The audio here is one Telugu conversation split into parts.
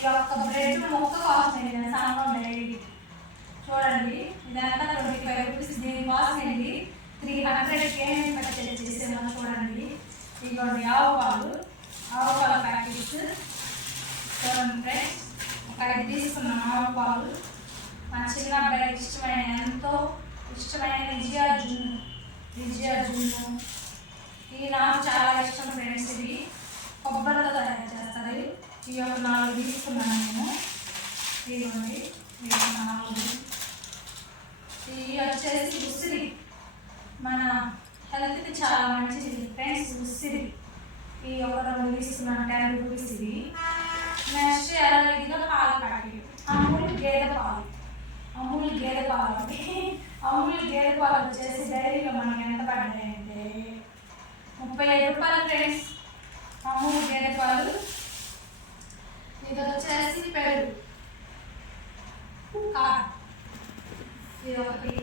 ఈ ఒక్క బ్రెడ్ మొక్క కాస్ట్ అండి సాంబార్ డైలీ చూడండి ఇదంతా ట్వంటీ ఫైవ్ రూపీస్ దీని కాస్ట్ అండి త్రీ హండ్రెడ్ ఏమేమి పర్చేజ్ చేసామో చూడండి. ఇదిగోండి ఆవు పాలు. ఆవు పాల ప్యాకెట్స్ చూడండి ఫ్రెండ్స్ ఒక ఐదు తీసుకున్నాం ఆవు పాలు. మా చిన్న అబ్బాయికి ఇష్టమైన ఎంతో ఇష్టమైన విజయ విజయ జున్ను ఇది నాకు చాలా ఇష్టం ఫ్రెండ్స్ ఇది కొబ్బరితో తయారు చేస్తారు ఈ ఒక నాలుగు తీసుకున్నాను నేను ఇదిగోండి ఇవి నాలుగు ఇవి వచ్చేసి ఉసిరి మన హెల్త్కి చాలా మంచిది ఫ్రెండ్స్ ఉసిరి ఈ ఒక రెండు తీసుకున్నాను టెన్ రూపీస్ ఇది నెక్స్ట్ ఇదిగా పాల ప్యాకెట్ అమూల్ గేదె పాలు అమూల్ గేదె పాలు అమూల్ గేదె పాలు వచ్చేసి డైరీలో మనకి ఎంత పడ్డాయంటే ముప్పై ఐదు రూపాయలు ఫ్రెండ్స్ అమూల్ గేదె పాలు ఇది వచ్చేసి పెరుగు కారం ఇది ఒకటి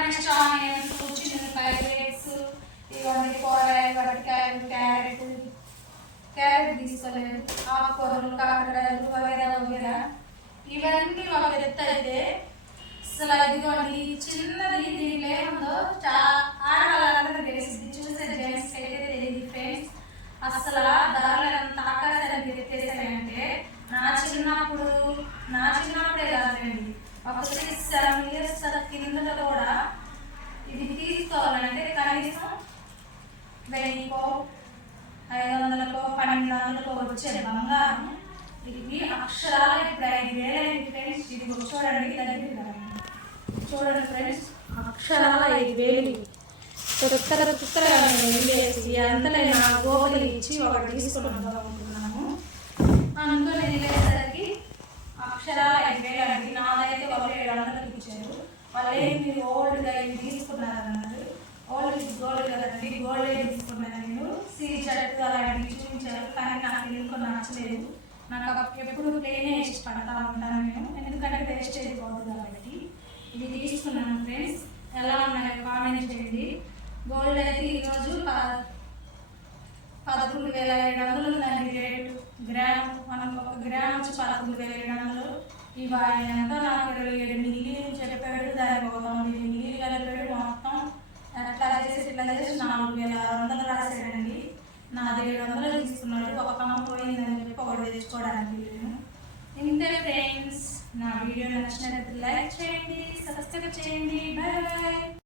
నెక్స్ట్ ఆనియన్స్ చిన్నకాయలు ఇవన్నీ కూరగాయలు క్యారెట్. క్యారెట్ తీసుకోలేదు. ఆకుకూరలు కాకరకాయలు వగేరా వగేరా. ఇవన్నీ ఒక ఎత్తు అయితే అసలు ఇదిగోండి చిన్నది దీనిలో ఏముందో చాలా ఒక సిక్స్ సెవెన్ ఇయర్స్ కిందట కూడా ఇది తీసుకోవాలంటే కనీసం వెయ్యికో ఐదు వందలకో పన్నెండు వందలకో వచ్చే బంగారం ఇది అక్షరాలు ఇప్పుడు ఐదు వేల ఫ్రెండ్స్ ఇది చూడండి దగ్గరికి చూడండి ఫ్రెండ్స్ అక్షరాల ఐదు వేలు తుత్తర తుత్తర వేసి అంతలే నా గోగులు ఇచ్చి ఒకటి తీసుకున్నాను అనుకున్నాను అనుకుని వెళ్ళేసరికి అక్షరాల ఐదు వేలు అండి నాదైతే వాళ్ళు ఏడు వందలకు ఇచ్చారు వాళ్ళు మీరు ఓల్డ్గా ఇవి తీసుకున్నారు అన్నారు ఓల్డ్ గోల్డ్ కదండి గోల్డ్ తీసుకున్నాను నేను. సీ షర్ట్ అలాంటివి చూపించారు కానీ నాకు ఎందుకు నచ్చలేదు. నాకు ఎప్పుడు ప్లేనే ఇష్టపడతా ఉంటాను నేను. ఎందుకంటే టేస్ట్ అయిపోతుంది కాబట్టి. ఇది తీసుకున్నాను ఫ్రెండ్స్ ఎలా ఉన్నాయో కామెంట్ చేయండి. గోల్డ్ అయితే ఈరోజు ప- పదకొండు వేల ఏడు వందలు ఉందండి రేటు గ్రామ్ మనం ఒక గ్రామ్ వచ్చి పదకొండు వేల ఏడు వందలు ఇవి ఆయన ఎంతో నాకు ఇరవై ఏడు మిల్లీలు చెప్పాడు దానికి ఒక తొమ్మిది మిల్లీలు కలిపాడు మొత్తం ఎట్లా చేసి ఇట్లా చేసి నాలుగు వేల ఆరు వందలు రాశాడండి నా ఏడు వందలు తీసుకున్నాడు ఒక కమ్మ పోయిందని చెప్పి ఒకటి తెచ్చుకోవడానికి ఇంతే ఫ్రెండ్స్ నా వీడియో నచ్చినట్లయితే లైక్ చేయండి సబ్స్క్రైబ్ చేయండి బాయ్